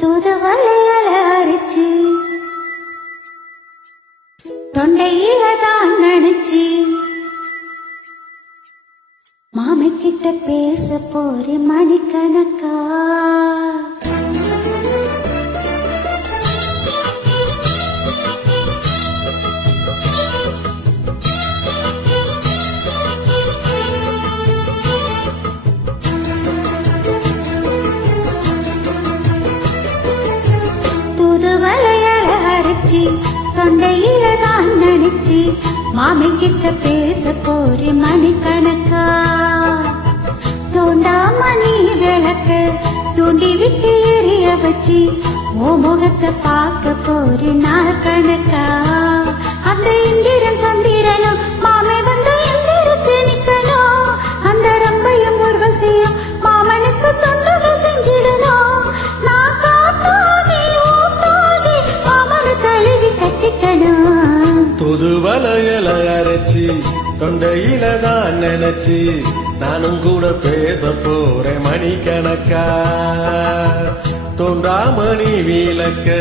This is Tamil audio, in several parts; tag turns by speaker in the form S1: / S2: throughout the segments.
S1: தூதுவளையல அரைச்சு தொண்டையில தான் நினைச்சு மாமை கிட்ட பேச போறே மணிக்கணக்கா. தொண்டையில தான் நினைச்சு மாமி கிட்ட பேச போறே மணிக்கணக்கா. தோண்டாம நீ விளக்க தூண்டி விட்டு எரிய வச்சு ஓ முகத்தை பார்க்க போறி நாள் கணக்கா.
S2: தொண்டையில தான் நினைச்சு நானும் கூட பேச போறேன் மணிக்கணக்கா. தோண்டாமணி விளக்க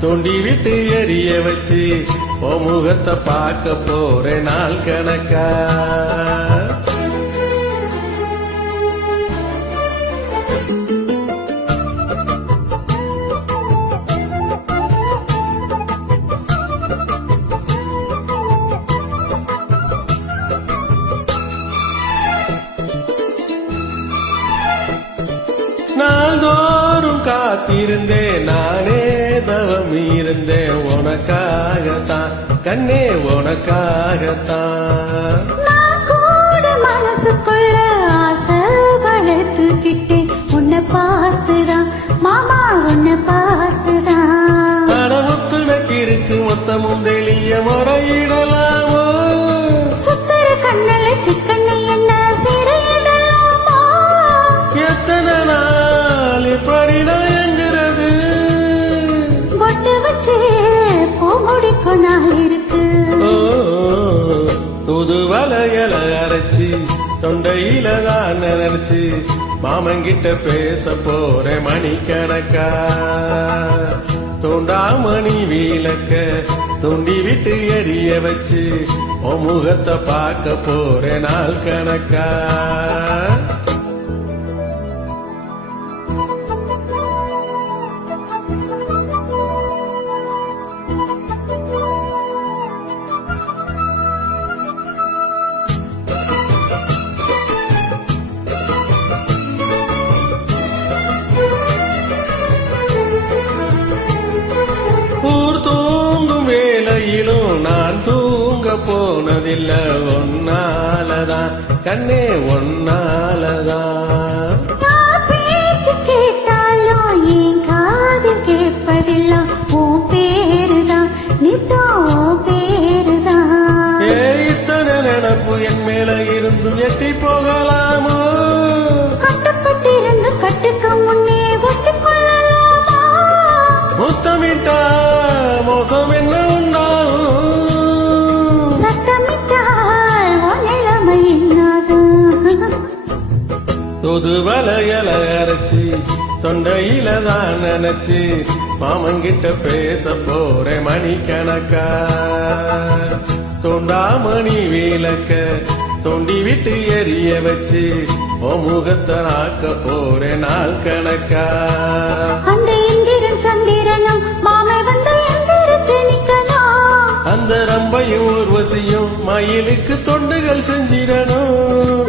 S2: தோண்டி விட்டு எரிய வச்சு ஓ முகத்தை பார்க்க போறேன் நாள் கணக்கா. நாள்தோறும் காத்திருந்தேன். நானே தவம் இருந்தேன். உனக்காகத்தான். கண்ணே உனக்காகத்தான்.
S1: மனசுக்குள்ள ஆசை வளர்த்துக்கிட்டேன். உன்னை பார்த்துதான் மாமா உன்னை பார்த்துதான்.
S2: அடமுத்துனக்கு இருக்கு மொத்தமும் தெளிய முறையிடலாமோ?
S1: சுத்தர கண்ணல பூ இருக்கு.
S2: தூது வலையல அரைச்சி தொண்டையில தான் நினைச்சு மாமங்கிட்ட பேச போற மணிக்கணக்கா. தோண்டாமணி வீலக்க தூண்டி விட்டு எரிய வச்சு முகத்தை பார்க்க போற நாள் கணக்கா. போனதில்ல ஒன்னாலதான் கண்ணே ஒன்னாலதான். தொது வலையல அரைச்சி தொண்டையில தான் நினைச்சு மாமங்கிட்ட பேச போறேன் மணிக்கணக்கா. தோண்டாமணி விளக்க தோண்டி விட்டு எரிய வச்சு முகத்தை நாக்க போறேன் நாள் கணக்கா.
S1: அந்த இந்திரன் சந்திரனும் மாமை வந்து
S2: அந்த ரம்பையும் ஊர்வசியும் மயிலுக்கு தொண்டுகள் செஞ்சிடணும்.